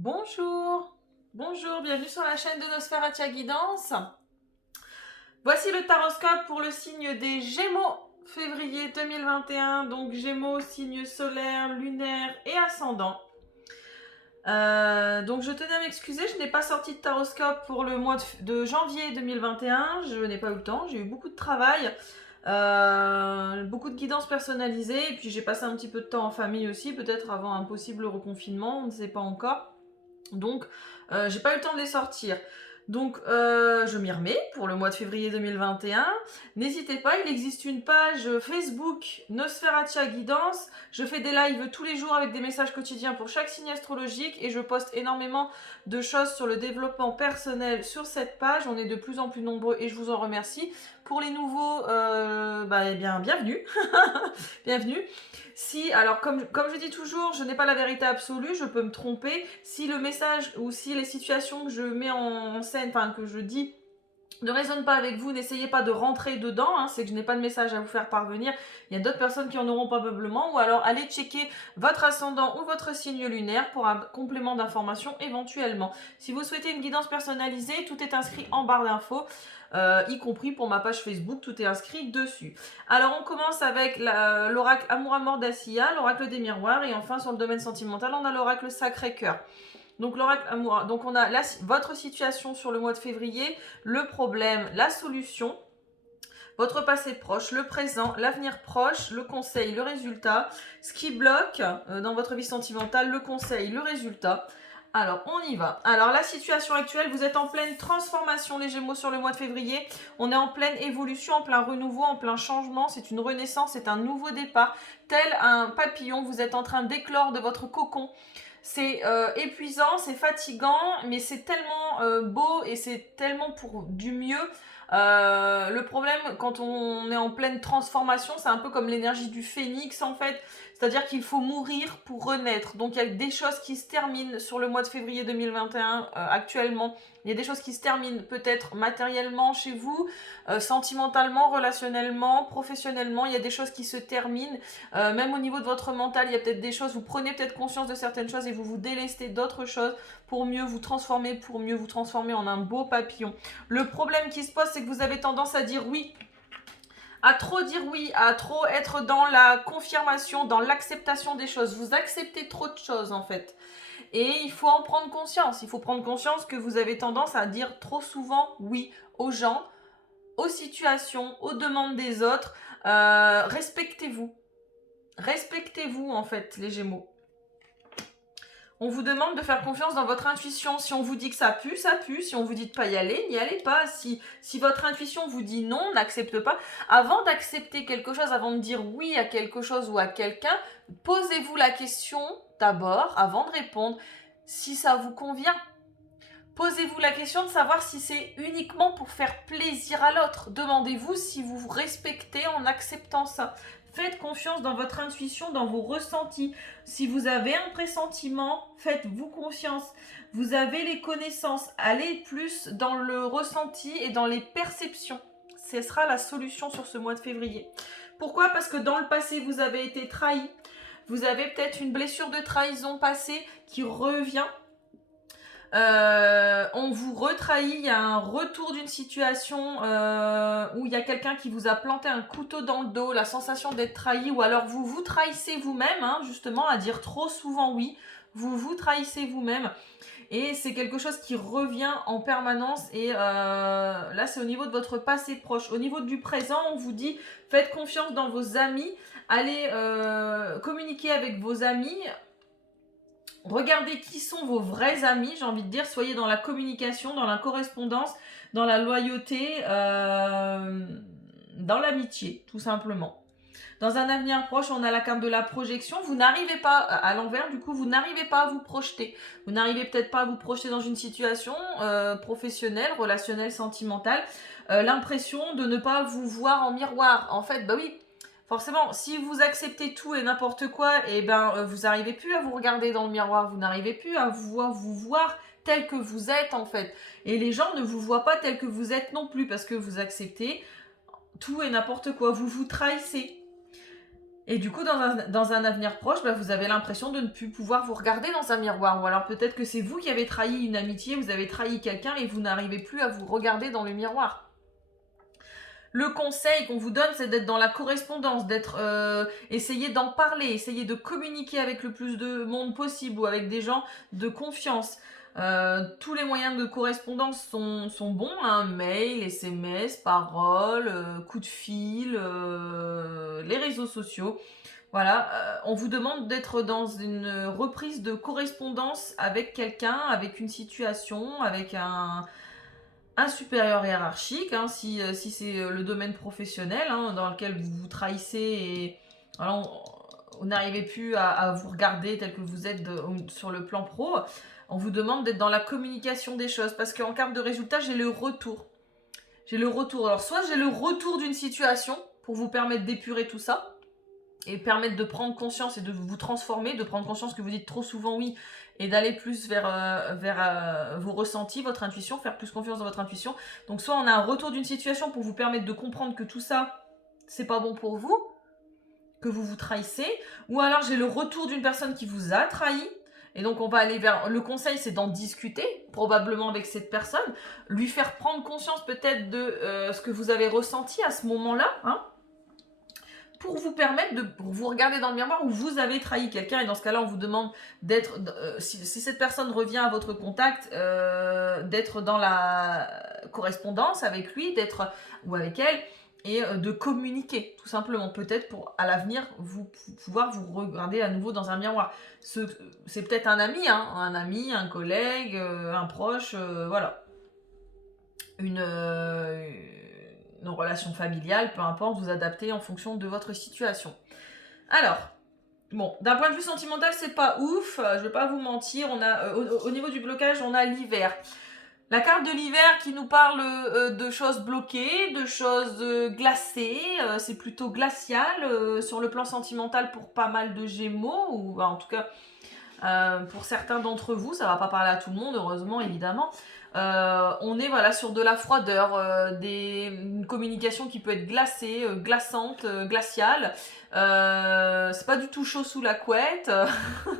Bonjour, bonjour, bienvenue sur la chaîne de Nosferatu Guidance. Voici le taroscope pour le signe des Gémeaux, février 2021, donc Gémeaux, signe solaire, lunaire et ascendant. Donc je tenais à m'excuser, je n'ai pas sorti de taroscope pour le mois de janvier 2021, je n'ai pas eu le temps, j'ai eu beaucoup de travail, beaucoup de guidance personnalisée, et puis j'ai passé un petit peu de temps en famille aussi, peut-être avant un possible reconfinement, on ne sait pas encore. Donc, j'ai pas eu le temps de les sortir. Donc, je m'y remets pour le mois de février 2021. N'hésitez pas, il existe une page Facebook Nosferatu Guidance. Je fais des lives tous les jours avec des messages quotidiens pour chaque signe astrologique et je poste énormément de choses sur le développement personnel sur cette page. On est de plus en plus nombreux et je vous en remercie. Pour les nouveaux, eh bien, bienvenue. Bienvenue. Si, alors comme je dis toujours, je n'ai pas la vérité absolue, je peux me tromper. Si le message ou si les situations que je mets en scène, enfin que je dis, ne résonnent pas avec vous, n'essayez pas de rentrer dedans, hein, c'est que je n'ai pas de message à vous faire parvenir. Il y a d'autres personnes qui en auront probablement, ou alors allez checker votre ascendant ou votre signe lunaire pour un complément d'information éventuellement. Si vous souhaitez une guidance personnalisée, tout est inscrit en barre d'infos. Y compris pour ma page Facebook, tout est inscrit dessus. Alors on commence avec l'oracle Amour à mort d'Assia, l'oracle des miroirs, et enfin sur le domaine sentimental, on a l'oracle Sacré-Cœur. Donc l'oracle amour, donc on a votre situation sur le mois de février, le problème, la solution, votre passé proche, le présent, l'avenir proche, le conseil, le résultat, ce qui bloque dans votre vie sentimentale, le conseil, le résultat. Alors, on y va. Alors, la situation actuelle, vous êtes en pleine transformation, les Gémeaux, sur le mois de février. On est en pleine évolution, en plein renouveau, en plein changement. C'est une renaissance, c'est un nouveau départ. Tel un papillon, vous êtes en train d'éclore de votre cocon. C'est épuisant, c'est fatigant, mais c'est tellement beau et c'est tellement pour du mieux. Le problème, quand on est en pleine transformation, c'est un peu comme l'énergie du phénix en fait. C'est-à-dire qu'il faut mourir pour renaître. Donc il y a des choses qui se terminent sur le mois de février 2021 actuellement. Il y a des choses qui se terminent peut-être matériellement chez vous, sentimentalement, relationnellement, professionnellement. Il y a des choses qui se terminent. Même au niveau de votre mental, il y a peut-être des choses, vous prenez peut-être conscience de certaines choses et vous vous délestez d'autres choses pour mieux vous transformer en un beau papillon. Le problème qui se pose, c'est que vous avez tendance à dire oui, à trop dire oui, à trop être dans la confirmation, dans l'acceptation des choses. Vous acceptez trop de choses en fait. Et il faut en prendre conscience. Il faut prendre conscience que vous avez tendance à dire trop souvent oui aux gens, aux situations, aux demandes des autres. Respectez-vous. Respectez-vous en fait, les Gémeaux. On vous demande de faire confiance dans votre intuition. Si on vous dit que ça pue, ça pue. Si on vous dit de pas y aller, n'y allez pas. Si votre intuition vous dit non, n'accepte pas. Avant d'accepter quelque chose, avant de dire oui à quelque chose ou à quelqu'un, posez-vous la question d'abord, avant de répondre, si ça vous convient. Posez-vous la question de savoir si c'est uniquement pour faire plaisir à l'autre. Demandez-vous si vous vous respectez en acceptant ça. Faites confiance dans votre intuition, dans vos ressentis. Si vous avez un pressentiment, faites-vous confiance. Vous avez les connaissances. Allez plus dans le ressenti et dans les perceptions. Ce sera la solution sur ce mois de février. Pourquoi ? Parce que dans le passé, vous avez été trahi. Vous avez peut-être une blessure de trahison passée qui revient. On vous retrahit, il y a un retour d'une situation où il y a quelqu'un qui vous a planté un couteau dans le dos, la sensation d'être trahi, ou alors vous vous trahissez vous-même, hein, justement, à dire trop souvent oui, vous vous trahissez vous-même, et c'est quelque chose qui revient en permanence, et là c'est au niveau de votre passé proche. Au niveau du présent, on vous dit, faites confiance dans vos amis, allez communiquer avec vos amis. Regardez qui sont vos vrais amis, j'ai envie de dire, soyez dans la communication, dans la correspondance, dans la loyauté, dans l'amitié, tout simplement. Dans un avenir proche, on a la carte de la projection. Vous n'arrivez pas, à l'envers, du coup, vous n'arrivez pas à vous projeter. Vous n'arrivez peut-être pas à vous projeter dans une situation professionnelle, relationnelle, sentimentale. L'impression de ne pas vous voir en miroir. En fait, bah oui, forcément, si vous acceptez tout et n'importe quoi, et vous n'arrivez plus à vous regarder dans le miroir, vous n'arrivez plus à vous voir tel que vous êtes en fait. Et les gens ne vous voient pas tel que vous êtes non plus parce que vous acceptez tout et n'importe quoi, vous vous trahissez. Et du coup, dans un avenir proche, bah, vous avez l'impression de ne plus pouvoir vous regarder dans un miroir. Ou alors peut-être que c'est vous qui avez trahi une amitié, vous avez trahi quelqu'un et vous n'arrivez plus à vous regarder dans le miroir. Le conseil qu'on vous donne, c'est d'être dans la correspondance, essayer d'en parler, essayer de communiquer avec le plus de monde possible ou avec des gens de confiance. Tous les moyens de correspondance sont bons, hein, mail, SMS, parole, coup de fil, les réseaux sociaux. Voilà, on vous demande d'être dans une reprise de correspondance avec quelqu'un, avec une situation, avec un supérieur hiérarchique, hein, si c'est le domaine professionnel, hein, dans lequel vous vous trahissez et voilà, on n'arrivez plus à vous regarder tel que vous êtes sur le plan pro. On vous demande d'être dans la communication des choses, parce qu'en carte de résultat, j'ai le retour. J'ai le retour. Alors, soit j'ai le retour d'une situation pour vous permettre d'épurer tout ça et permettre de prendre conscience et de vous transformer, de prendre conscience que vous dites trop souvent oui et d'aller plus vers vos ressentis, votre intuition, faire plus confiance dans votre intuition. Donc, soit on a un retour d'une situation pour vous permettre de comprendre que tout ça, c'est pas bon pour vous, que vous vous trahissez, ou alors j'ai le retour d'une personne qui vous a trahi. Et donc on va aller vers... Le conseil, c'est d'en discuter, probablement avec cette personne, lui faire prendre conscience peut-être de ce que vous avez ressenti à ce moment-là, hein, pour vous permettre de vous regarder dans le miroir où vous avez trahi quelqu'un. Et dans ce cas-là, on vous demande d'être... si cette personne revient à votre contact, d'être dans la correspondance avec lui, d'être ou avec elle, et de communiquer, tout simplement, peut-être pour à l'avenir pouvoir vous regarder à nouveau dans un miroir. C'est peut-être un ami, hein, un collègue, un proche, voilà. Une relation familiale, peu importe, vous adaptez en fonction de votre situation. Alors, bon, d'un point de vue sentimental, c'est pas ouf, je vais pas vous mentir, on a, au niveau du blocage, on a l'hiver. La carte de l'hiver qui nous parle de choses bloquées, de choses glacées, c'est plutôt glacial sur le plan sentimental pour pas mal de Gémeaux, ou en tout cas pour certains d'entre vous, ça va pas parler à tout le monde, heureusement, évidemment. On est voilà, sur de la froideur, une communication qui peut être glacée, glaçante, glaciale. C'est pas du tout chaud sous la couette,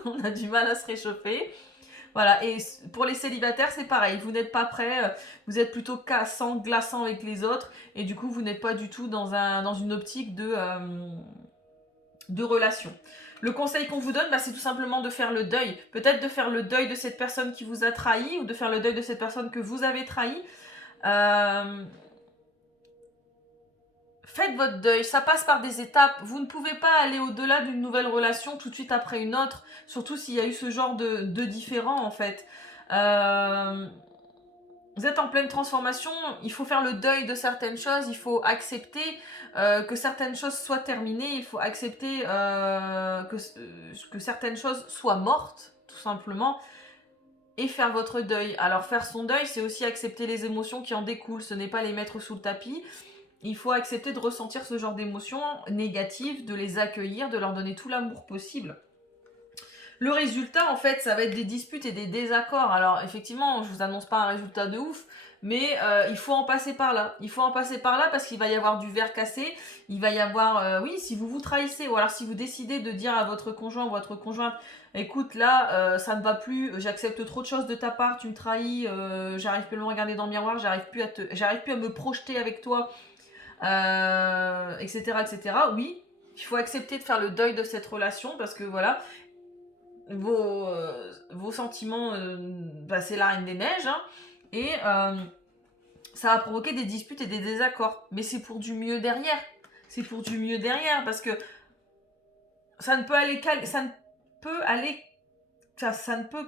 on a du mal à se réchauffer. Voilà, et pour les célibataires, c'est pareil, vous n'êtes pas prêts, vous êtes plutôt cassant, glaçant avec les autres, et du coup, vous n'êtes pas du tout dans une optique de relation. Le conseil qu'on vous donne, bah, c'est tout simplement de faire le deuil. Peut-être de faire le deuil de cette personne qui vous a trahi, ou de faire le deuil de cette personne que vous avez trahi. Faites votre deuil, ça passe par des étapes. Vous ne pouvez pas aller au-delà d'une nouvelle relation tout de suite après une autre, surtout s'il y a eu ce genre de différent en fait. Vous êtes en pleine transformation, il faut faire le deuil de certaines choses, il faut accepter que certaines choses soient terminées, il faut accepter que certaines choses soient mortes, tout simplement, et faire votre deuil. Alors faire son deuil, c'est aussi accepter les émotions qui en découlent, ce n'est pas les mettre sous le tapis. Il faut accepter de ressentir ce genre d'émotions négatives, de les accueillir, de leur donner tout l'amour possible. Le résultat, en fait, ça va être des disputes et des désaccords. Alors, effectivement, je vous annonce pas un résultat de ouf, mais il faut en passer par là. Il faut en passer par là parce qu'il va y avoir du verre cassé. Il va y avoir, oui, si vous vous trahissez, ou alors si vous décidez de dire à votre conjoint ou votre conjointe, écoute, là, ça ne va plus, j'accepte trop de choses de ta part, tu me trahis, j'arrive plus à me regarder dans le miroir, j'arrive plus à me projeter avec toi, etc., etc. Oui, il faut accepter de faire le deuil de cette relation parce que voilà, vos sentiments, c'est la reine des neiges, hein, et ça va provoquer des disputes et des désaccords. Mais c'est pour du mieux derrière. C'est pour du mieux derrière parce que ça ne peut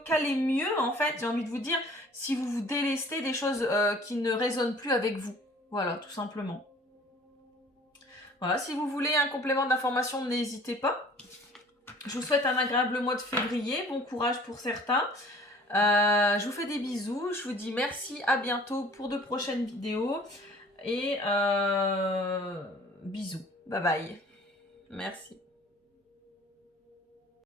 qu'aller mieux, en fait, j'ai envie de vous dire, si vous vous délestez des choses qui ne résonnent plus avec vous. Voilà, tout simplement. Voilà, si vous voulez un complément d'information, n'hésitez pas. Je vous souhaite un agréable mois de février. Bon courage pour certains. Je vous fais des bisous. Je vous dis merci, à bientôt pour de prochaines vidéos. Et bisous. Bye bye. Merci.